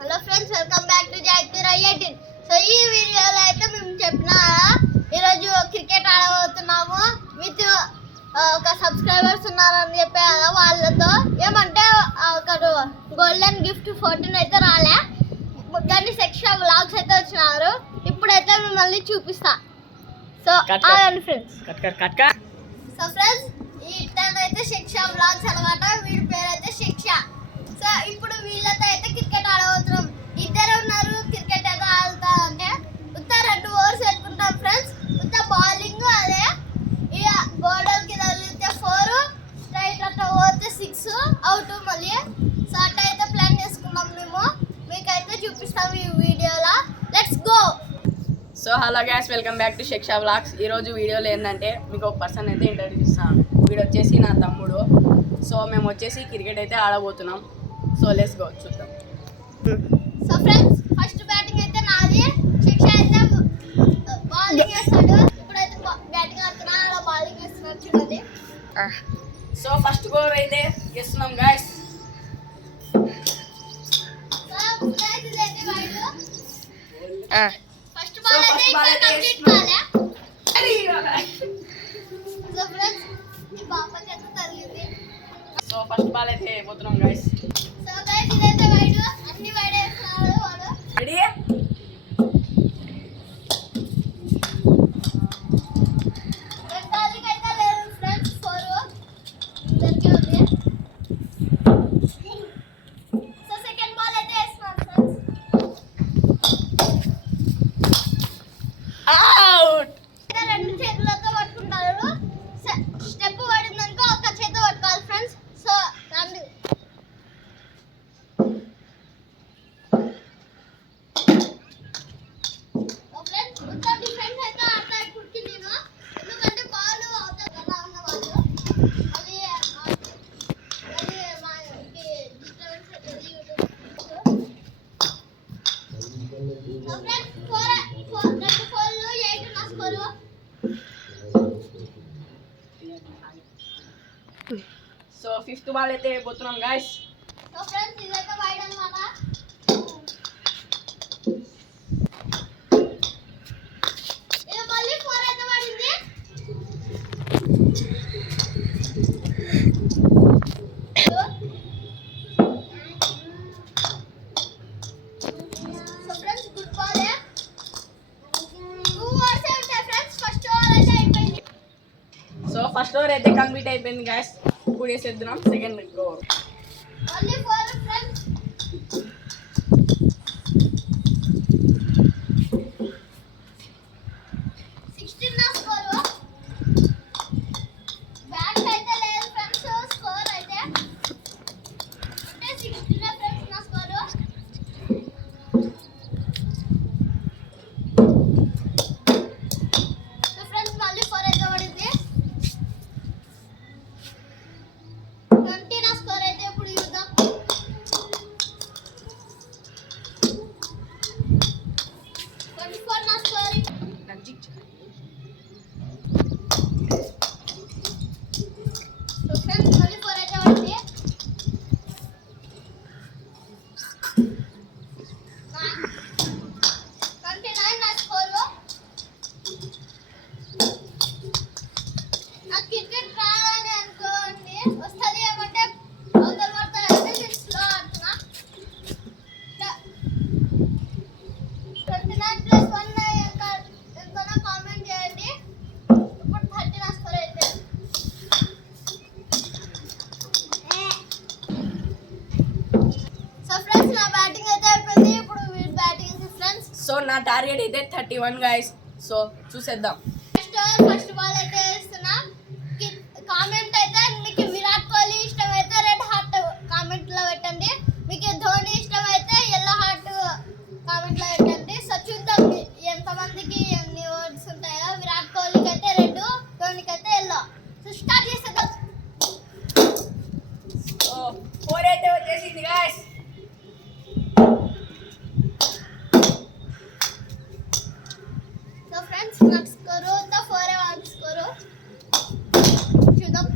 Hello friends, welcome back to Jaipur I18. So ఈ వీడియోలో అయితే మేము చెప్పిన ఈరోజు క్రికెట్ ఆడబోతున్నాము. విత్ ఒక సబ్స్క్రైబర్స్ ఉన్నారని చెప్పే కదా, వాళ్ళతో ఏమంటే ఒకరు గోల్డెన్ గిఫ్ట్ 14 అయితే రాలే, దాన్ని సెక్షా వ్లాగ్స్ అయితే వచ్చినారు. ఇప్పుడైతే మిమ్మల్ని చూపిస్తా. సో ఆగండి ఫ్రెండ్స్. సో ఫ్రెండ్స్, ఈ టైం అయితే శిక్ష వ్లాగ్స్ అనమాట. వీడి పేరు అయితే శిక్ష. సో ఇప్పుడు వీళ్ళతో అయితే క్రికెట్ ఆడబోతున్నాం. ఇద్దరు ఉన్నారు క్రికెట్ అయితే ఆడుతారంటే ఉత్త 2 ఓవర్స్ పెట్టుకుంటాం ఫ్రెండ్స్. ఉత్త బౌలింగ్ అదే, ఇక గోడలకి తగిలితే 4, స్ట్రైట్ అట్లా పోతే 6 అవుట్. మళ్ళీ సో అట్లా అయితే ప్లాన్ చేసుకున్నాం మేము. మీకైతే చూపిస్తాం ఈ వీడియోలో. Let's go. So hello gas, welcome back to శిక్ష వ్లాగ్స్. ఈరోజు వీడియోలో ఏంటంటే మీకు ఒక పర్సన్ అయితే ఇంట్రడ్యూస్ ఇస్తాను. వీడు వచ్చేసి నా తమ్ముడు. సో మేము వచ్చేసి క్రికెట్ అయితే ఆడబోతున్నాం. సో లెట్స్ గో, చూద్దాం. సో ఫ్రెండ్స్, ఫస్ట్ బ్యాటింగ్ అయితే నాది. శిక్ష అయితే బౌలింగ్ వేస్తాడు. ఇప్పుడైతే బ్యాటింగ్ ఆడుతున్నా, అలా బౌలింగ్ వేస్తున్నాడు చూడండి. సో ఫస్ట్ గోల్ అయితే వేస్తున్నాం గాయస్. ఫస్ట్ బాల్ అయితే కంప్లీట్ కాలే. సో ఫ్రెండ్స్, ఈ బాపకి ఎంత తగిలింది. సో ఫస్ట్ బాల్ అయితే పోతున్నాం గాయస్. సో గైస్, ఇదైతే వైడ్, అన్ని వైడ్ వేస్తున్నారు వాళ్ళు. రెడీ? బౌలింగ్ అయితే లేదు ఫ్రెండ్స్, 4 ఇద్దరికి ఉంది. సో సెకండ్ బాల్ అయితే వేస్తున్నారు ఫ్రెండ్స్. అవుట్. 2 చేతులతో పట్టుకుంటారు. స్టెప్ పడిందనుకో ఒక చేతితో పట్టుకోవాలి ఫ్రెండ్స్. సో రండి. ఫ్రెండ్స్, మొత్తం డిఫెన్స్ అయితే ఆడతా ఇప్పటికి నేను. ఎందుకంటే బాల్ అవుతుంది కదా ఉన్న వాళ్ళు, అది మనకి డిస్టర్బెన్స్ అవుతుంది యూట్యూబ్. సో ఫ్రెండ్స్, 2 4లు 8 నా స్కోరు. సో ఫిఫ్త్ బాల్ అయితే పోతున్నాం గాయస్. సో ఫ్రెండ్స్, ఇదైతే వైడ్ అన్నమాట. ఇది మళ్ళీ 4 అయితే పడింది. So friends, good ball. 2 overs ఉంటాయి ఫ్రెండ్స్. ఫస్ట్ ఓవర్ అయితే అయిపోయింది. సో ఫస్ట్ ఓవర్ అయితే కంప్లీట్ అయిపోయింది గాయస్. ఇప్పుడు వేసేద్దాం సెకండ్ ఓవర్. మళ్ళీ 4 ఫ్రెండ్స్. 16 నా స్కోరు. బ్యాట్ అయితే లేదు ఫ్రెండ్స్, స్కోర్ అయితే అంటే 16 ఫ్రెండ్స్ నా స్కోరు. సో ఫ్రెండ్స్, మళ్ళీ 4 అయితే పడింది. 20 నా స్కోర్ అయితే. ఇప్పుడు చూద్దాం. 24 నా స్కోర్. సో ఫ్రెండ్స్, మళ్ళీ 4 అయితే పడింది. 29 నా స్కోరు. నాకు క్రికెట్ రాదని అనుకోండి, వస్తుంది ఏమంటే అవతల పడతారంటే నేను స్లో ఆడుతున్నా. 29+1 ఎంతనో కామెంట్ చేయండి. ఇప్పుడు 30 నా స్కోర్ అయితే. సో ఫ్రెండ్స్, నా బ్యాటింగ్ అయితే అయిపోయింది. ఇప్పుడు వీడి బ్యాటింగ్ ఫ్రెండ్స్. సో నా టార్గెట్ అయితే 31 గాయస్. సో చూసేద్దాం. ఫస్ట్ బాల్ అయితే వేస్తున్నా. కామెంట్ అయితే మీకు విరాట్ కోహ్లీ ఇష్టం అయితే రెడ్ హార్ట్ కామెంట్ లో పెట్టండి. మీకు ధోని ఇష్టం అయితే ఎల్లో హార్ట్ కామెంట్ లో పెట్టండి. సో చూద్దాం ఎంతమందికి ఎన్ని వర్డ్స్ ఉంటాయో. విరాట్ కోహ్లీకి అయితే రెడ్, ధోనికి అయితే ఎల్లో. సో స్టార్ట్ చేసేద్దాం. సో 4 అయితే వచ్చేసింది గాయస్. సో ఫ్రెండ్స్, నాకు స్కోరు 4 స్కోరు చూద్దాం.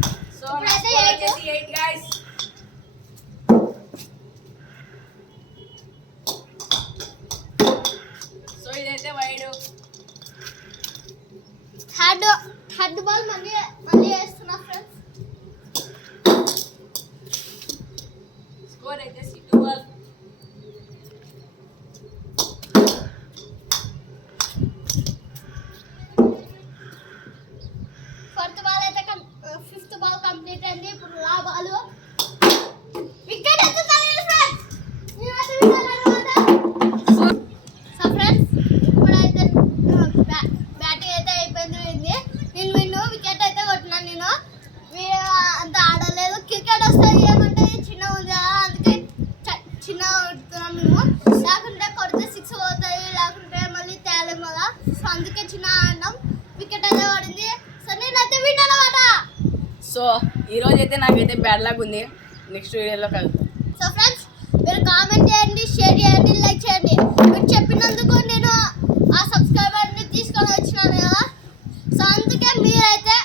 థర్డ్ బాల్ మళ్ళీ వేస్తున్నా ఫ్రెండ్స్. స్కోర్ అయితే 6-12. ఫోర్త్ బాల్ అయితే ఫిఫ్త్ బాల్ కంప్లీట్ అయింది. ఇప్పుడు లా బాల్ వికెట్ ఎత్తుతాను ఫ్రెండ్స్. సో ఫ్రెండ్స్ ఇప్పుడైతే బ్యాటింగ్ అయితే అయిపోయింది. నేను వికెట్ అయితే కొట్టినాను. నేను అంత ఆడలేదు. క్రికెట్ వస్తుంది ఏమంటే చిన్న ఉంది కదా, అందుకే చిన్న కొడుతున్నాం మేము. లేకుంటే కొడితే 6 పోతాయి, లేకుంటే మళ్ళీ తేలేము కదా. సో అందుకే చిన్న ఆడినాం. వికెట్ అయితే పడింది. సో నేనైతే విన్ అనమాట. సో ఈరోజు అయితే నాకైతే బ్యాడ్ లాగ్ ఉంది. నెక్స్ట్ వీడియోలో కలుద్దాం. సో ఫ్రెండ్స్ మీరు కామెంట్ చేయండి, షేర్ చేయండి, లైక్ చేయండి. మీరు చెప్పినందుకు నేను ఆ సబ్స్క్రైబర్ని తీసుకొని వచ్చినాను కదా. సో అందుకే మీరైతే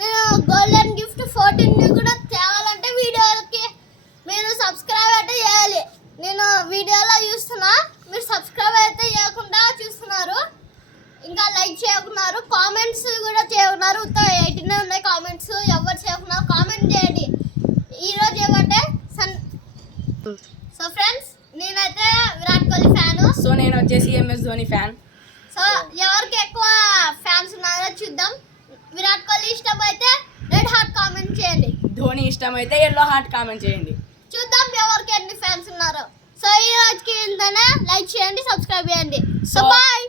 నేను గోల్డెన్ గిఫ్ట్ 14ని కూడా తేవాలంటే వీడియోలకి మీరు సబ్స్క్రైబ్ అయితే చేయాలి. నేను వీడియోలో చూస్తున్నా, మీరు సబ్స్క్రైబ్ అయితే చేయకుండా చూస్తున్నారు, ఇంకా లైక్ చేయకున్నారు, కామెంట్స్ కూడా చేయకున్నారు. 18 ఉన్నాయి కామెంట్స్, ఎవరు చేయకున్నారు కామెంట్ చేయండి. ఈరోజు ఏమంటే సో ఫ్రెండ్స్ నేనైతే విరాట్ కోహ్లీ ఫ్యాను. సో నేను వచ్చేసి MS ధోని ఫ్యాన్. సో ఎవరికి ఎక్కువ ఫ్యాన్స్ ఉన్నారో చూద్దాం. విరాట్ కోహ్లీ ఇష్టం అయితే రెడ్ హార్ట్ కామెంట్ చేయండి. ధోని ఇష్టం అయితే yellow heart కామెంట్ చేయండి. చూద్దాం ఎవరికి ఎన్ని ఫ్యాన్స్ ఉన్నారో. సో ఈ రోజుకి ఇంతనే. లైక్ చేయండి, సబ్స్క్రైబ్ చేయండి. So So- bye.